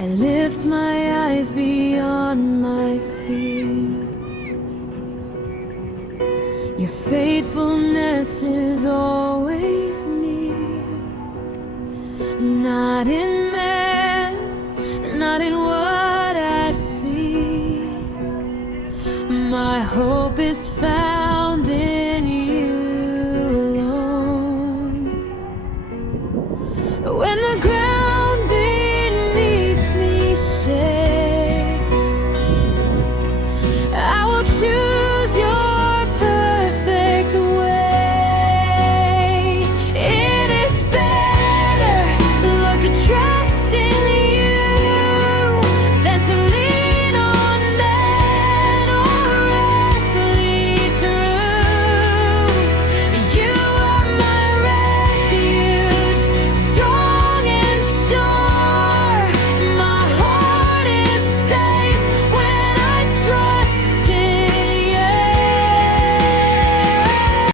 I lift my eyes beyond my fear. Your faithfulness is always near. Not in man, not in what I see. My hope is found